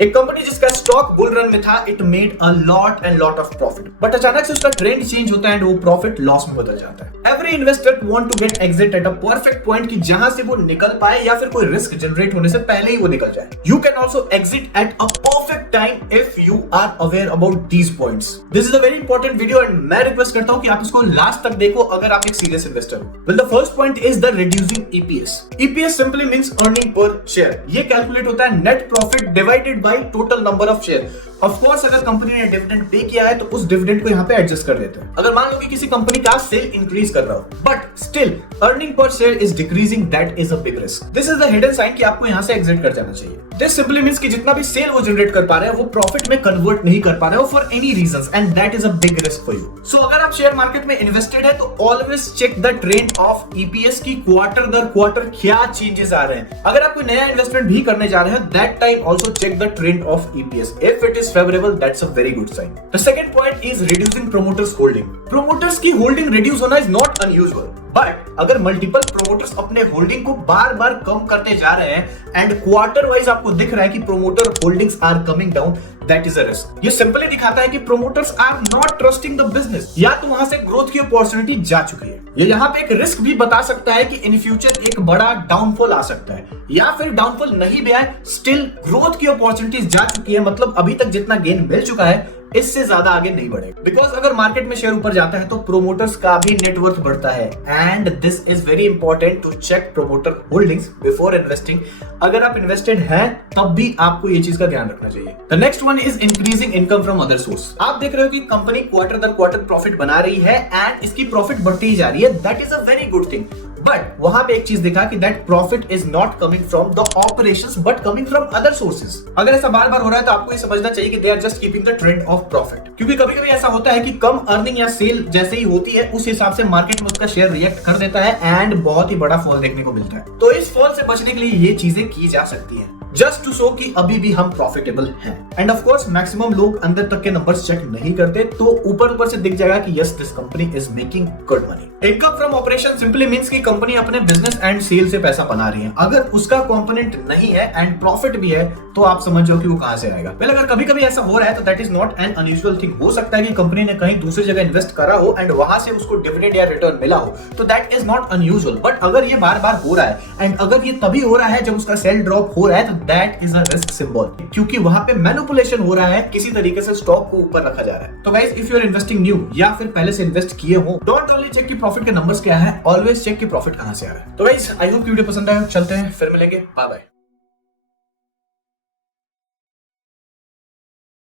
एक कंपनी जिसका stock bull run में था, it made a lot and lot of profit, but अचानक से उसका ट्रेंड चेंज होता है एंड वो प्रॉफिट लॉस में बदल जाता है। Every investor want to get exit at a perfect point कि जहां से वो निकल पाए या फिर कोई रिस्क जनरेट होने से पहले ही वो निकल जाए। You can also exit at a perfect time if you are aware about these points. This is a very important video and मैं रिक्वेस्ट करता हूं कि आप इसको लास्ट तक देखो अगर आप एक सीरियस इन्वेस्टर हो। Well, the first point is the reducing EPS. EPS simply means earning per share. ये कैलकुलेट होता है net profit divided by total number of share. Of course अगर कंपनी ने डिविडेंड पे किया है तो उस डिविडेंड को यहाँ पे एडजस्ट कर देते हैं। अगर मान लो कि किसी कंपनी का सेल इंक्रीज कर रहा हो but still earning per share is decreasing, that is a big risk. This is the hidden sign कि आपको यहाँ से एग्जिट कर जाना चाहिए। दिस सिंपली मींस कि जितना भी सेल वो जनरेट कर पा रहे हैं वो प्रॉफिट में कन्वर्ट नहीं कर पा रहे हो for any reasons and that is a big risk for you. So अगर आप शेयर मार्केट में इन्वेस्टेड है तो always check the trend of EPS की क्वार्टर दर क्वार्टर क्या चेंजेस आ रहे हैं। अगर आप कोई नया इन्वेस्टमेंट भी करने जा रहे हैं that time also check the trend of EPS. If it is favourable that's a very good sign. The second point is reducing promoters holding. Promoters की holding reduce होना is not unusual. But अगर multiple promoters अपने holding को बार बार कम करते जा रहे हैं and quarter wise आपको दिख रहा है कि promoter holdings are coming down, that is a risk. ये सिंपली दिखाता है कि promoters are not trusting the business, या तो वहां से ग्रोथ की अपॉर्चुनिटी जा चुकी है। ये यहाँ पे एक रिस्क भी बता सकता है कि इन फ्यूचर एक बड़ा डाउनफॉल आ सकता है, या फिर डाउनफॉल नहीं भी आए स्टिल ग्रोथ की अपॉर्चुनिटीज जा चुकी है। मतलब अभी तक जितना गेन मिल चुका है इससे ज्यादा आगे नहीं बढ़ेगा। बिकॉज अगर मार्केट में शेयर ऊपर जाता है तो प्रोमोटर्स का भी नेटवर्थ बढ़ता है and this is very important to check promoter holdings before investing. अगर आप इन्वेस्टेड हैं तब भी आपको ये चीज का ध्यान रखना चाहिए। The next one is increasing income from other source. आप देख रहे हो कि कंपनी क्वार्टर दर क्वार्टर प्रॉफिट बना रही है एंड इसकी प्रॉफिट बढ़ती ही जा रही है, that is a very good thing. But वहां पे एक चीज देखा कि that profit is not coming from the operations but coming from other sources. अगर ऐसा बार बार हो रहा है तो आपको ये समझना चाहिए कि they are just keeping the trend of profit, क्योंकि कभी कभी ऐसा होता है कि कम अर्निंग या सेल जैसे ही होती है उस हिसाब से मार्केट में उसका शेयर रिएक्ट कर देता है एंड बहुत ही बड़ा फॉल देखने को मिलता है। तो इस फॉल से बचने के लिए ये चीजें की जा सकती है जस्ट टू शो कि अभी भी हम प्रॉफिटेबल हैं। एंड ऑफ कोर्स मैक्सिमम लोग अंदर तक के नंबर्स चेक नहीं करते, तो ऊपर से दिख जाएगा कि yes this company is making good money. Income from operation simply means कि कंपनी अपने बिजनेस एंड सेल से पैसा बना रही है। अगर उसका कंपोनेंट नहीं है एंड प्रॉफिट भी है तो आप समझो कि वो कहां से आएगा। पहले अगर कभी कभी ऐसा हो रहा है तो that is not an unusual thing. हो सकता है कि कंपनी ने कहीं दूसरी जगह इन्वेस्ट करा हो एंड वहां से उसको डिविडेंड या रिटर्न मिला हो, तो that is not unusual. But अगर ये बार बार हो रहा है एंड अगर ये तभी हो रहा है जब उसका सेल ड्रॉप हो रहा है तो that is a risk symbol, क्योंकि वहां पे मैनिपुलेशन हो रहा है, किसी तरीके से स्टॉक को ऊपर रखा जा रहा है। तो guys if you are investing new या फिर पहले से इन्वेस्ट किए हो, डोंट ओनली चेक कि प्रॉफिट के नंबर्स क्या है, ऑलवेज चेक कि प्रॉफिट कहां से आ रहा है। तो गाइस आई होप वीडियो पसंद आया। चलते हैं, फिर मिलेंगे, बाय बाय।